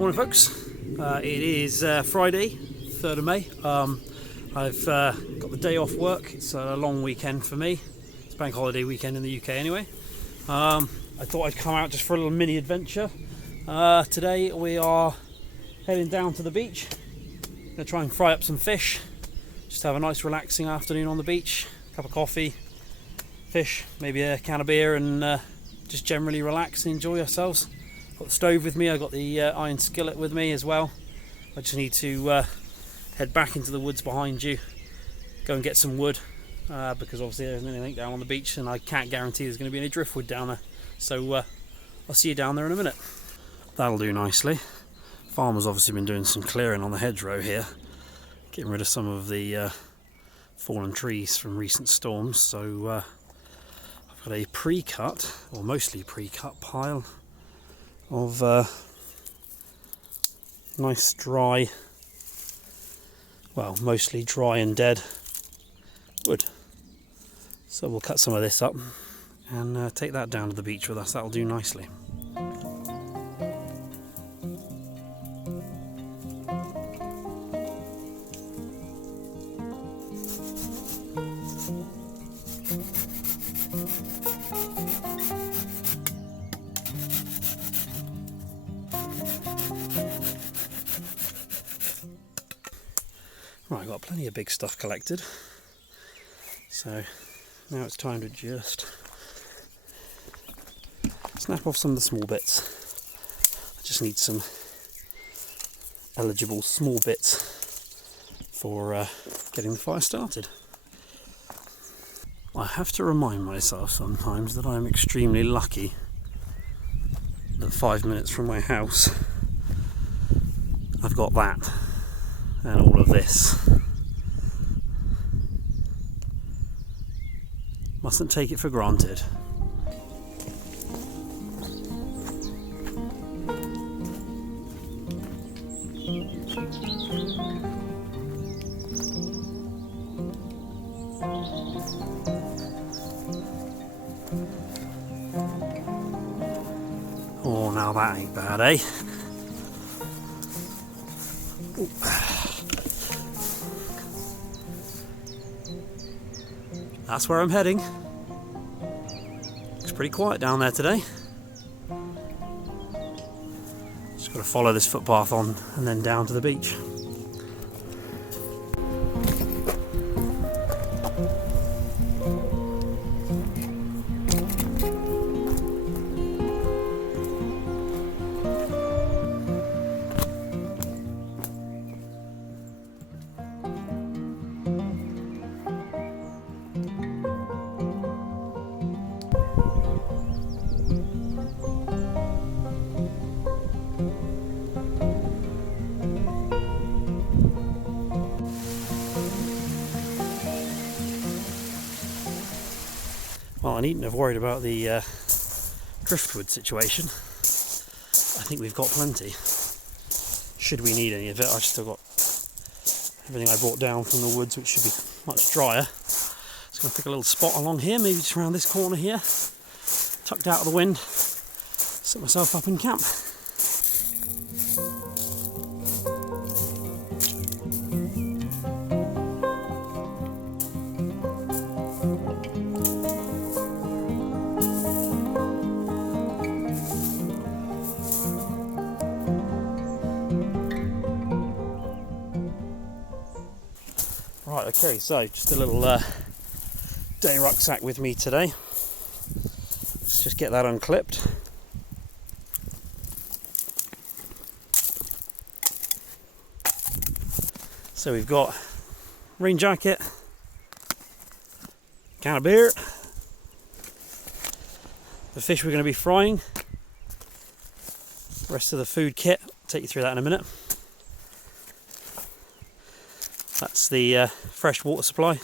Morning folks, it is Friday, 3rd of May. I've got the day off work. It's a long weekend for me. It's bank holiday weekend in the UK anyway. I thought I'd come out just for a little mini adventure. Today we are heading down to the beach. Going to try and fry up some fish. Just have a nice relaxing afternoon on the beach. Cup of coffee, fish, maybe a can of beer, and just generally relax and enjoy ourselves. Got the stove with me, I've got the iron skillet with me as well. I just need to head back into the woods behind you, go and get some wood, because obviously there isn't anything down on the beach and I can't guarantee there's going to be any driftwood down there. So I'll see you down there in a minute. That'll do nicely. Farmer's obviously been doing some clearing on the hedgerow here, getting rid of some of the fallen trees from recent storms. So I've got a pre-cut, or mostly pre-cut pile of nice dry, well, mostly dry and dead wood. So we'll cut some of this up and take that down to the beach with us. That'll do nicely. Right, I've got plenty of big stuff collected, so now it's time to just snap off some of the small bits. I just need some eligible small bits for getting the fire started. I have to remind myself sometimes that I'm extremely lucky that 5 minutes from my house I've got that and all of this. Mustn't take it for granted. Oh, now that ain't bad, eh? Ooh. That's where I'm heading. It's pretty quiet down there today. Just got to follow this footpath on and then down to the beach. Well, I needn't have worried about the driftwood situation. I think we've got plenty. Should we need any of it, I've still got everything I brought down from the woods, which should be much drier. Just going to pick a little spot along here, maybe just around this corner here, tucked out of the wind, set myself up in camp. Right, okay, so just a little day rucksack with me today. Let's just get that unclipped. So we've got rain jacket, can of beer, the fish we're going to be frying, rest of the food kit. I'll take you through that in a minute. That's the fresh water supply.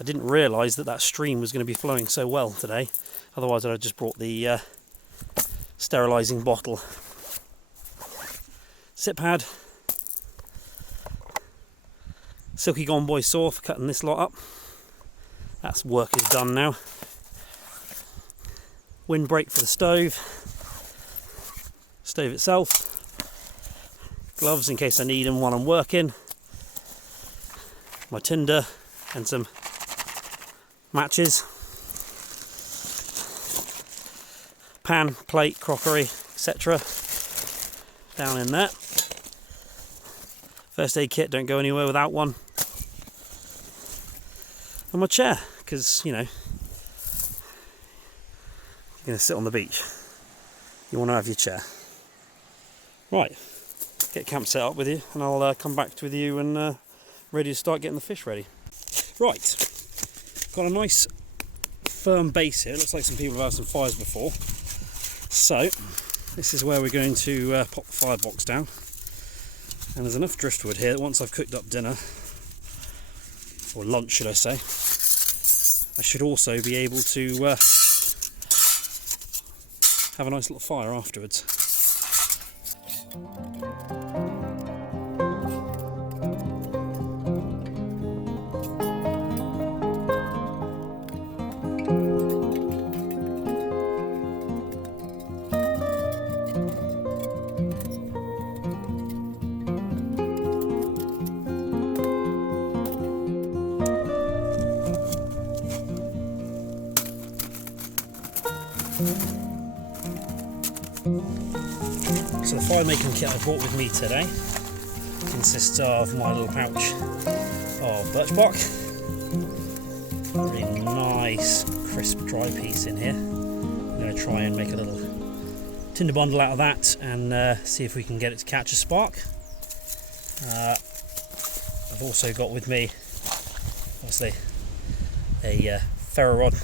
I didn't realise that stream was going to be flowing so well today, otherwise I'd have just brought the sterilising bottle. Sit pad, Silky Gone Boy saw for cutting this lot up. That's work is done now. Windbreak for the stove itself, gloves in case I need them while I'm working, my tinder and some matches, pan, plate, crockery, etc. down in there. First aid kit, don't go anywhere without one. And my chair, because you know, you're going to sit on the beach, you want to have your chair. Right, get camp set up with you and I'll come back with you and ready to start getting the fish ready. Right, got a nice firm base here. Looks like some people have had some fires before. So this is where we're going to pop the firebox down. And there's enough driftwood here that once I've cooked up dinner, or lunch should I say, I should also be able to have a nice little fire afterwards. So the fire making kit I brought with me today consists of my little pouch of birch bark, really nice crisp dry piece in here. I'm going to try and make a little tinder bundle out of that and see if we can get it to catch a spark. I've also got with me obviously a ferro rod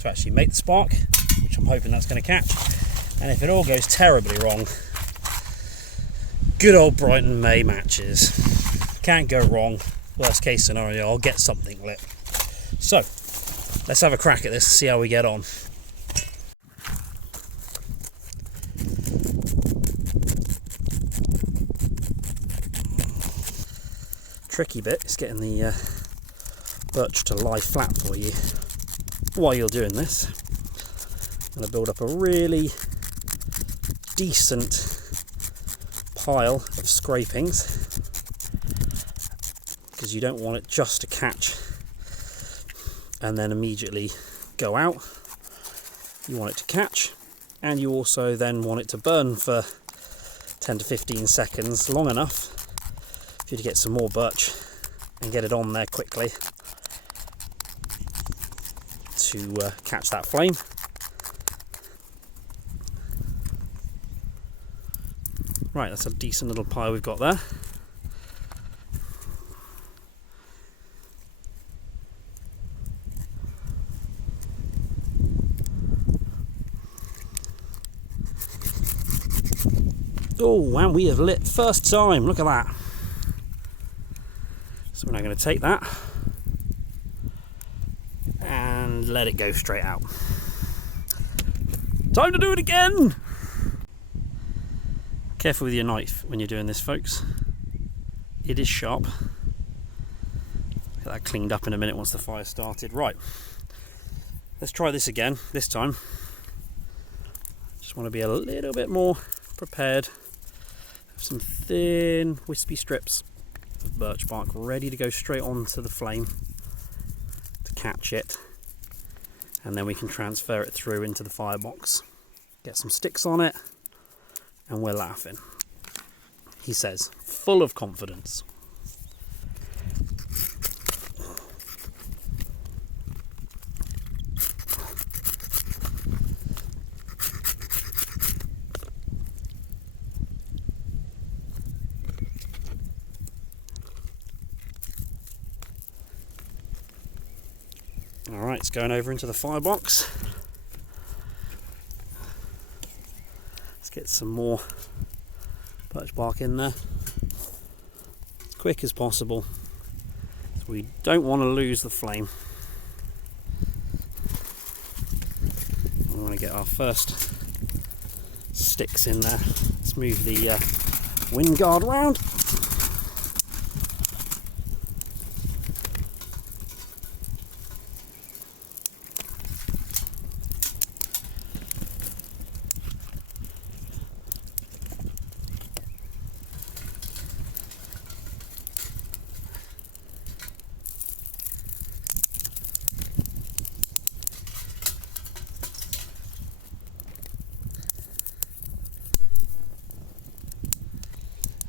to actually make the spark, which I'm hoping that's going to catch. And if it all goes terribly wrong, good old Brighton May matches. Can't go wrong. Worst case scenario, I'll get something lit. So, let's have a crack at this and see how we get on. Tricky bit is getting the birch to lie flat for you while you're doing this. I'm going to build up a really decent pile of scrapings because you don't want it just to catch and then immediately go out. You want it to catch, and you also then want it to burn for 10 to 15 seconds, long enough for you to get some more birch and get it on there quickly to catch that flame. Right, that's a decent little pile we've got there. Oh, and we have lit first time, look at that. So we're now going to take that and let it go straight out. Time to do it again! Careful with your knife when you're doing this, folks. It is sharp. Get that cleaned up in a minute once the fire started. Right, let's try this again. This time, just want to be a little bit more prepared. Have some thin, wispy strips of birch bark ready to go straight onto the flame to catch it, and then we can transfer it through into the firebox. Get some sticks on it, and we're laughing. He says, full of confidence. Alright, it's going over into the firebox. Let's get some more birch bark in there as quick as possible. We don't want to lose the flame. We want to get our first sticks in there. Let's move the wind guard round.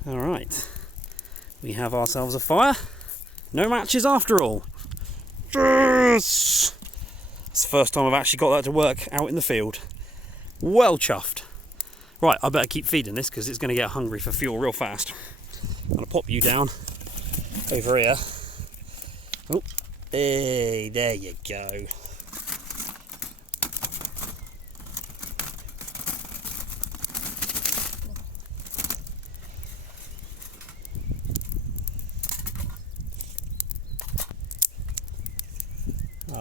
Alright, we have ourselves a fire. No matches after all. Yes! It's the first time I've actually got that to work out in the field. Well chuffed. Right, I better keep feeding this because it's going to get hungry for fuel real fast. I'm going to pop you down over here. Oh, hey, there you go.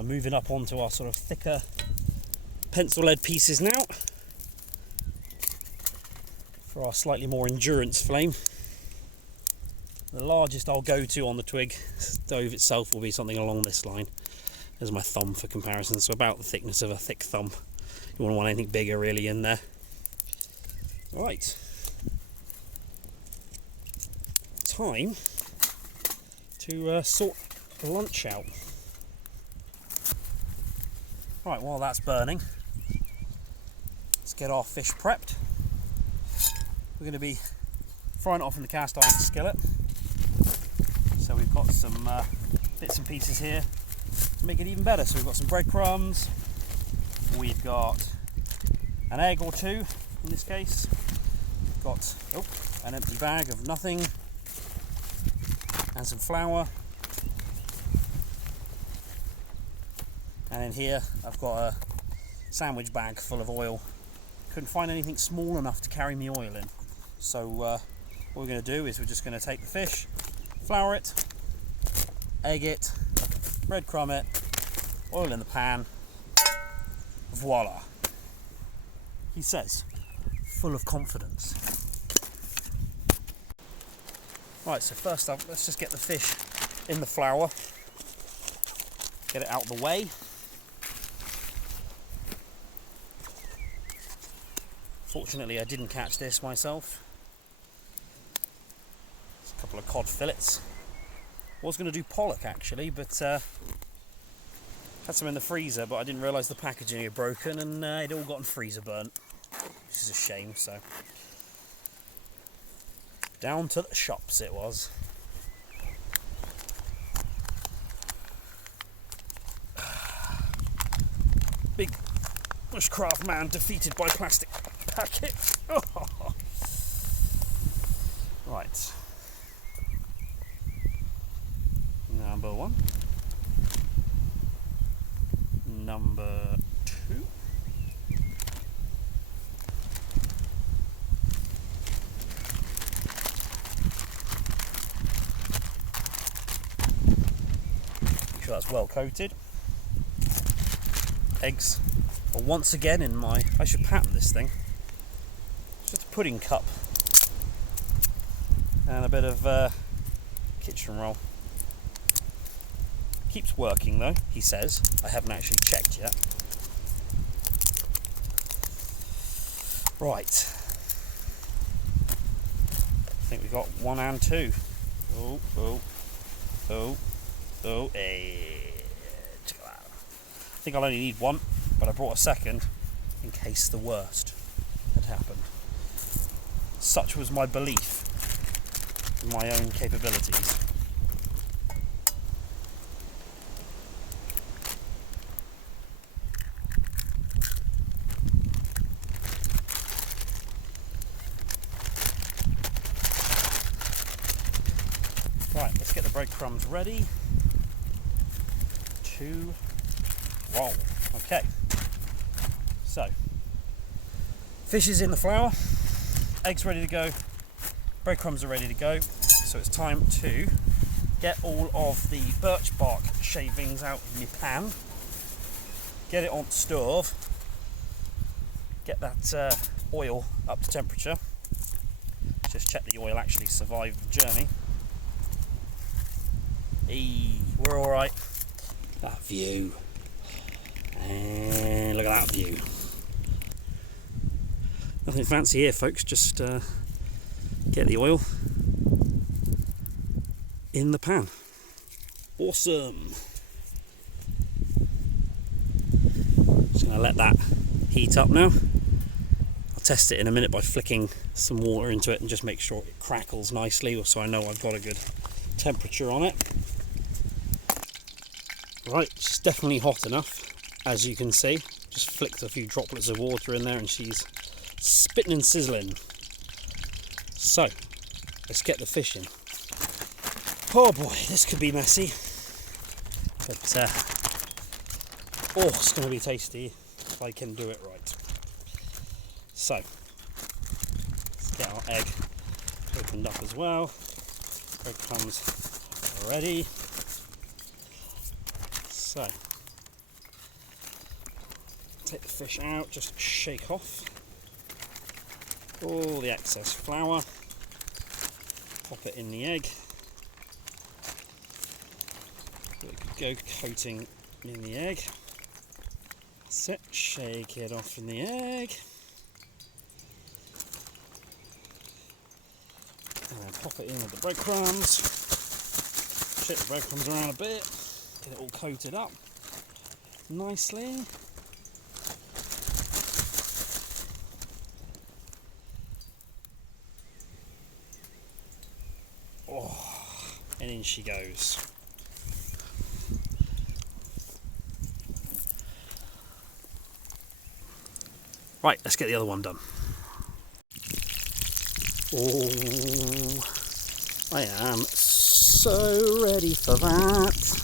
Moving up onto our sort of thicker pencil lead pieces now for our slightly more endurance flame. The largest I'll go to on the twig stove itself will be something along this line. There's my thumb for comparison, so about the thickness of a thick thumb. You wouldn't want anything bigger really in there. Right, time to sort lunch out. Right, while that's burning, let's get our fish prepped. We're going to be frying it off in the cast iron skillet. So we've got some bits and pieces here to make it even better. So we've got some breadcrumbs, we've got an egg or two in this case, we've got an empty bag of nothing, and some flour. And in here I've got a sandwich bag full of oil. Couldn't find anything small enough to carry me oil in. So what we're going to do is we're just going to take the fish, flour it, egg it, breadcrumb it, oil in the pan. Voila. He says, full of confidence. Right, so first up, let's just get the fish in the flour. Get it out of the way. Fortunately, I didn't catch this myself. It's a couple of cod fillets. I was going to do pollock actually, but had some in the freezer, but I didn't realise the packaging had broken and it all gotten freezer burnt, which is a shame. So down to the shops it was. Big bushcraft man defeated by plastic packet. Right. Number one. Number two. Make sure that's well coated. Eggs are once again in my, I should pattern this thing. It's just a pudding cup and a bit of kitchen roll. Keeps working though, he says. I haven't actually checked yet. Right. I think we've got one and two. Hey. I think I'll only need one, but I brought a second in case the worst had happened. Such was my belief in my own capabilities. Right, let's get the breadcrumbs ready. 2, roll. Okay, so fish is in the flour, eggs ready to go, breadcrumbs are ready to go. So it's time to get all of the birch bark shavings out in your pan, get it on stove, get that oil up to temperature, just check the oil actually survived the journey. We're alright. That view, and look at that view. Nothing fancy here, folks, just get the oil in the pan. Awesome. Just going to let that heat up now. I'll test it in a minute by flicking some water into it and just make sure it crackles nicely, so I know I've got a good temperature on it. Right, she's definitely hot enough, as you can see. Just flicked a few droplets of water in there and she's spitting and sizzling. So, let's get the fish in. Oh boy, this could be messy. But, oh, it's going to be tasty if I can do it right. So, let's get our egg opened up as well. Breadcrumbs ready. So, take the fish out, just shake off all the excess flour, pop it in the egg. Go coating in the egg. That's it, shake it off in the egg. And then pop it in with the breadcrumbs. Shake the breadcrumbs around a bit. Get it all coated up nicely. Oh, and in she goes. Right, let's get the other one done. Oh, I am so ready for that.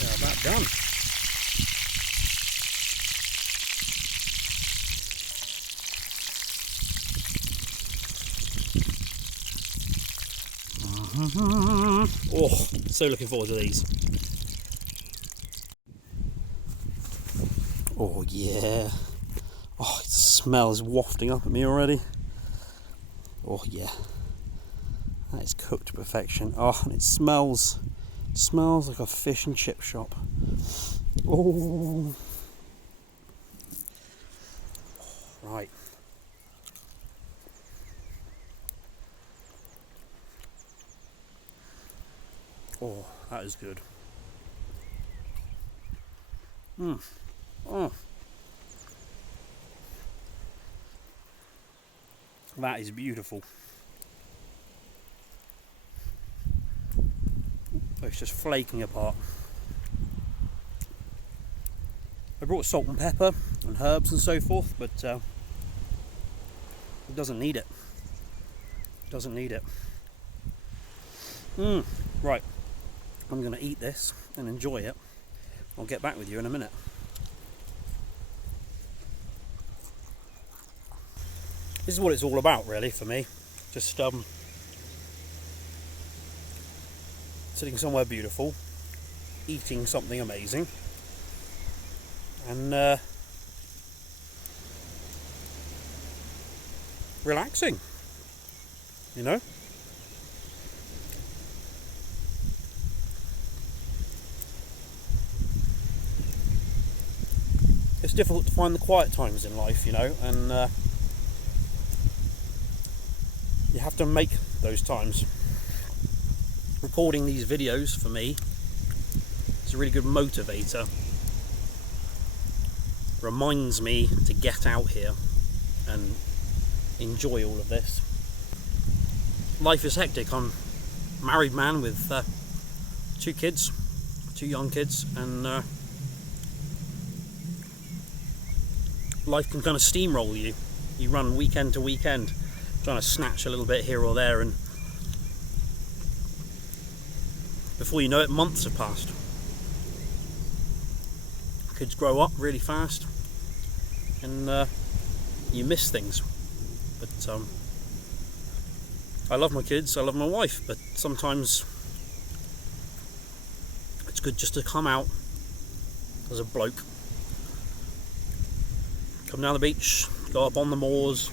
They're about done. Oh, so looking forward to these. Oh yeah. Oh, it smells wafting up at me already. Oh yeah. That is cooked to perfection. Oh, and it smells like a fish and chip shop. Oh. Right. Oh, that is good. Oh. That is beautiful. Oh, it's just flaking apart. I brought salt and pepper and herbs and so forth, but it doesn't need it. Doesn't need it. Right. I'm going to eat this and enjoy it. I'll get back with you in a minute. This is what it's all about, really, for me. Just sitting somewhere beautiful, eating something amazing, and relaxing, you know. It's difficult to find the quiet times in life, you know, and you have to make those times. Recording these videos for me is a really good motivator reminds me to get out here and enjoy all of this. Life is hectic. I'm a married man with 2 kids, 2 young kids, and life can kind of steamroll you. You run weekend to weekend, trying to snatch a little bit here or there, and before you know it, months have passed. Kids grow up really fast, and you miss things. But I love my kids, I love my wife, but sometimes it's good just to come out as a bloke, come down the beach, go up on the moors,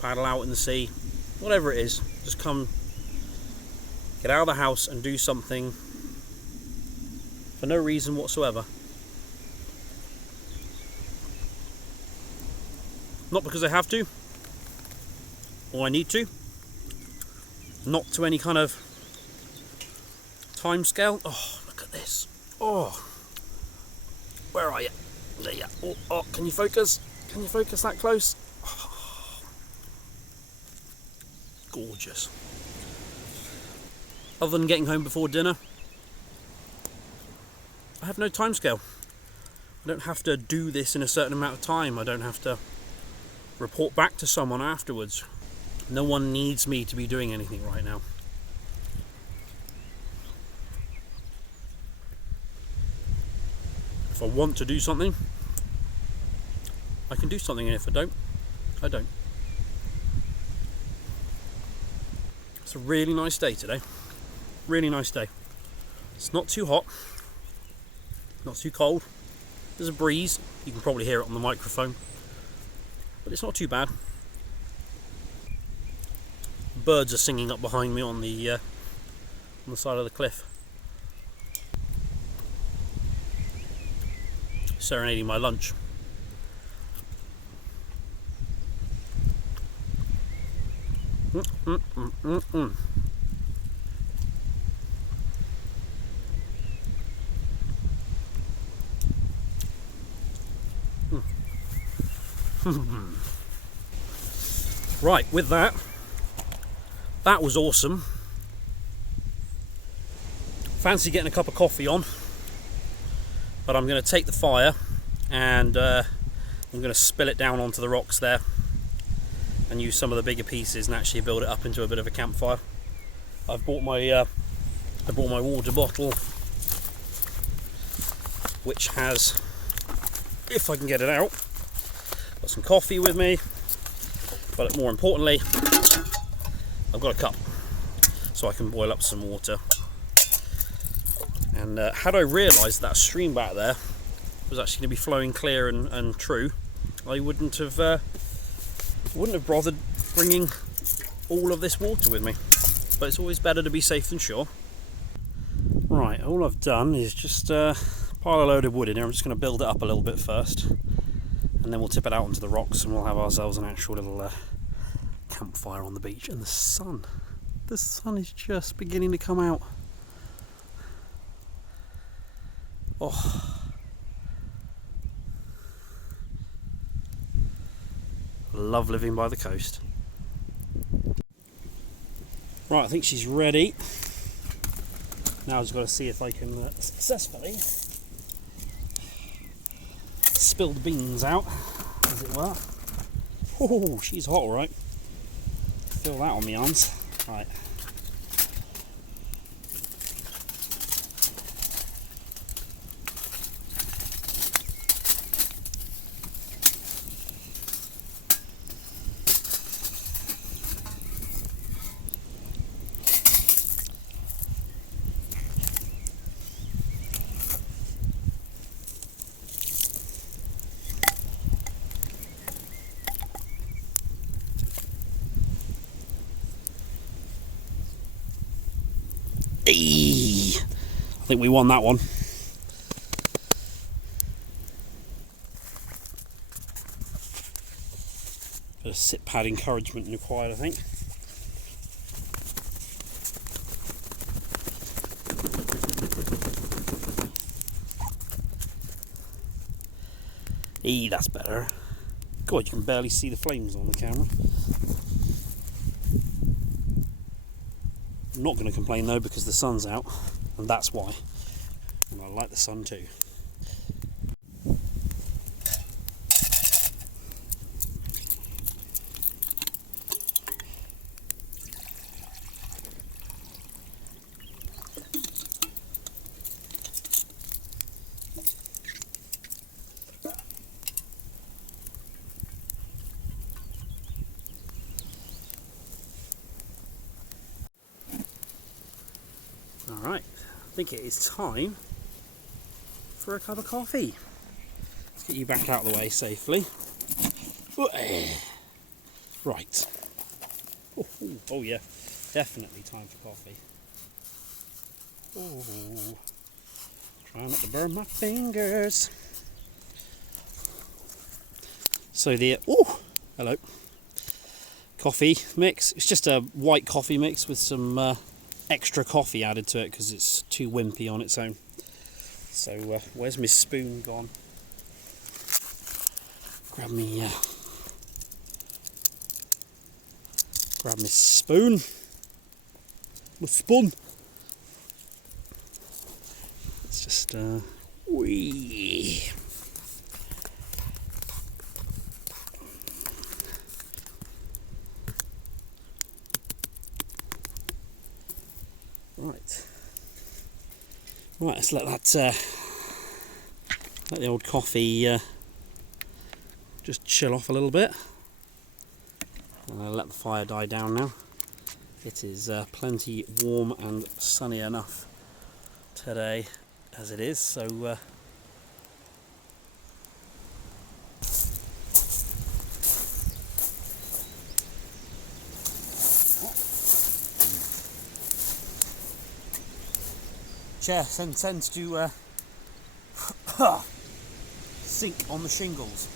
paddle out in the sea, whatever it is, just come, get out of the house and do something for no reason whatsoever. Not because I have to, or I need to, not to any kind of time scale. Oh, look at this. Oh, where are you? There you are. Oh, can you focus? Can you focus that close? Oh, gorgeous. Other than getting home before dinner, I have no time scale. I don't have to do this in a certain amount of time. I don't have to report back to someone afterwards. No one needs me to be doing anything right now. If I want to do something, I can do something, and if I don't, I don't. It's a really nice day today. Really nice day. It's not too hot, not too cold. There's a breeze. You can probably hear it on the microphone, but it's not too bad. Birds are singing up behind me on the side of the cliff, serenading my lunch. Right, with that was awesome. Fancy getting a cup of coffee on, but I'm going to take the fire and I'm going to spill it down onto the rocks there and use some of the bigger pieces and actually build it up into a bit of a campfire. I've bought my water bottle, which has, if I can get it out, got some coffee with me, but more importantly, I've got a cup so I can boil up some water. And had I realised that stream back there was actually going to be flowing clear and true, I wouldn't have bothered bringing all of this water with me. But it's always better to be safe than sure. Right, all I've done is just pile a load of wood in here. I'm just going to build it up a little bit first, and then we'll tip it out onto the rocks and we'll have ourselves an actual little campfire on the beach. And the sun is just beginning to come out. Oh, love living by the coast. Right, I think she's ready. Now I've just got to see if I can successfully spill the beans out, as it were. Oh, she's hot, all right. Feel that on my arms. Right. I think we won that one. Bit of sit pad encouragement required, I think. That's better. God, you can barely see the flames on the camera. I'm not going to complain though because the sun's out, and that's why. And I like the sun too. Alright, I think it is time for a cup of coffee. Let's get you back out of the way safely. Right. Oh yeah, definitely time for coffee. Oh, trying not to burn my fingers. So the hello, coffee mix. It's just a white coffee mix with some extra coffee added to it because it's too wimpy on its own. So where's my spoon gone? Grab me spoon. My spoon. It's just wee. Right, let's let that let the old coffee just chill off a little bit. Let the fire die down now. It is plenty warm and sunny enough today as it is, so chair tends to sink on the shingles.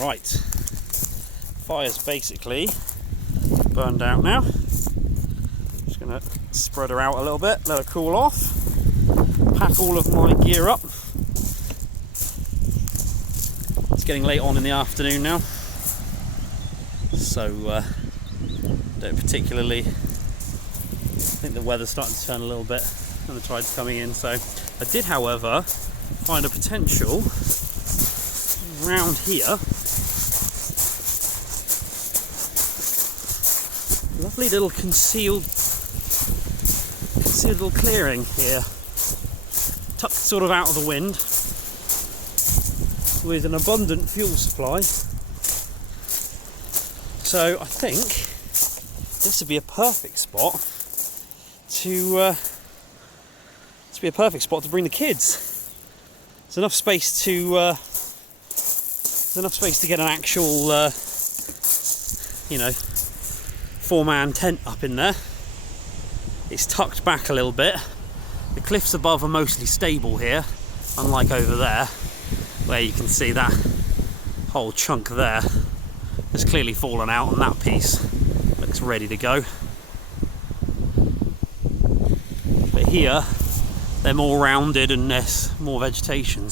Right, fire's basically burned out now. Just going to spread her out a little bit, let her cool off, pack all of my gear up. It's getting late on in the afternoon now, so don't particularly think the weather's starting to turn a little bit and the tide's coming in. So I did, however, find a potential around here. Lovely little concealed little clearing here, tucked sort of out of the wind, with an abundant fuel supply. So I think this would be a perfect spot to bring the kids. There's enough space to get an actual 4-man tent up in there. It's tucked back a little bit. The cliffs above are mostly stable here, unlike over there, where you can see that whole chunk there has clearly fallen out, and that piece looks ready to go. But here, they're more rounded and there's more vegetation,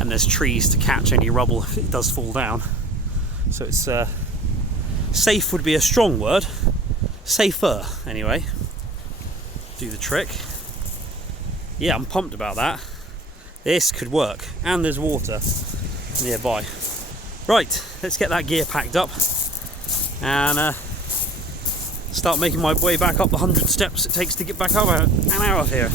and there's trees to catch any rubble if it does fall down. So it's safe would be a strong word. Safer, anyway. Do the trick. Yeah, I'm pumped about that. This could work, and there's water nearby. Right, let's get that gear packed up and start making my way back up the 100 steps it takes to get back up and out of here.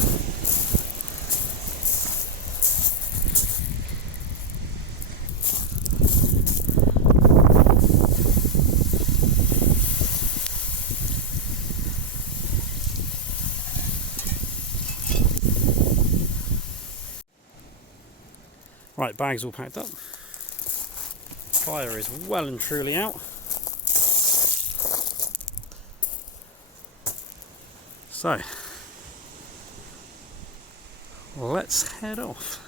Right, bags all packed up. Fire is well and truly out. So, let's head off.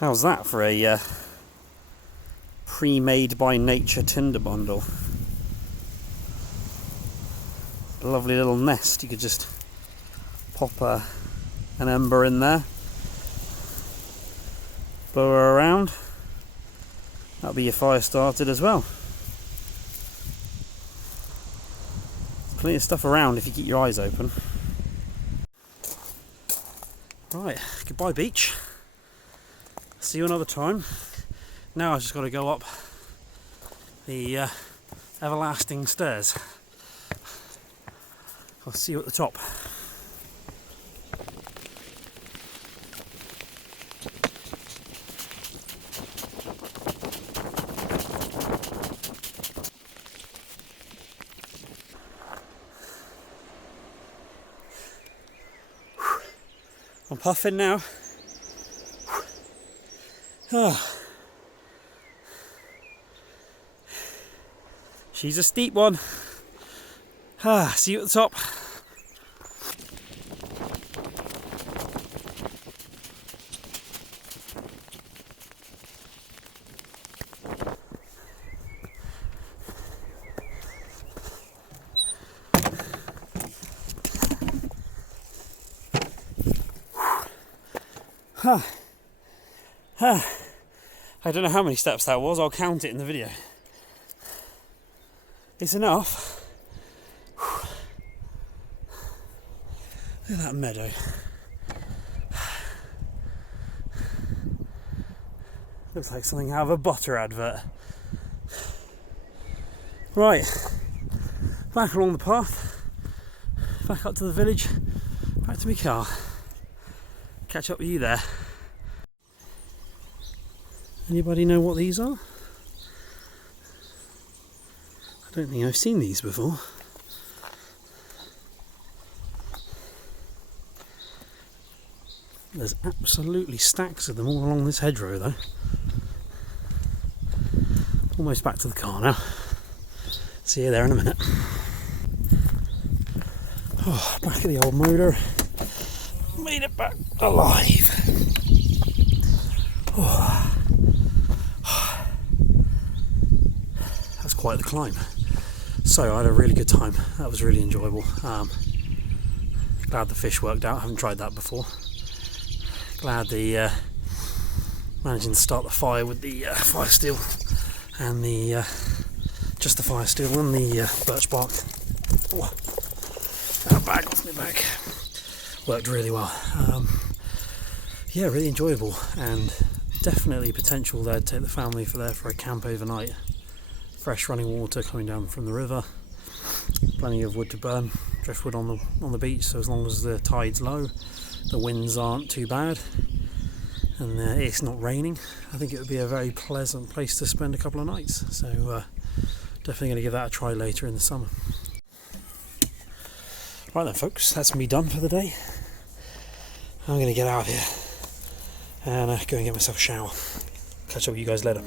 How's that for a pre-made by nature tinder bundle? A lovely little nest. You could just pop an ember in there, blow her around. That'll be your fire started as well. Plenty of stuff around if you keep your eyes open. Right, goodbye beach. See you another time. Now I've just got to go up the everlasting stairs. I'll see you at the top. I'm puffing now. She's a steep one. See you at the top. I don't know how many steps that was, I'll count it in the video. It's enough. Look at that meadow. Looks like something out of a butter advert. Right, back along the path, back up to the village, back to my car. Catch up with you there. Anybody know what these are? I don't think I've seen these before. There's absolutely stacks of them all along this hedgerow though. Almost back to the car now. See you there in a minute. Oh, back at the old motor. Made it back alive. Oh. That's quite the climb. So I had a really good time. That was really enjoyable. Glad the fish worked out. I haven't tried that before. Glad the managing to start the fire with the fire steel and the just the fire steel and the birch bark. Oh, that bag off my back. Worked really well. Yeah, really enjoyable, and definitely potential there to take the family for a camp overnight. Fresh running water coming down from the river, plenty of wood to burn, driftwood on the beach, so as long as the tide's low, the winds aren't too bad, and it's not raining, I think it would be a very pleasant place to spend a couple of nights. So definitely going to give that a try later in the summer. Right then folks, that's me done for the day. I'm going to get out of here and go and get myself a shower. Catch up with you guys later.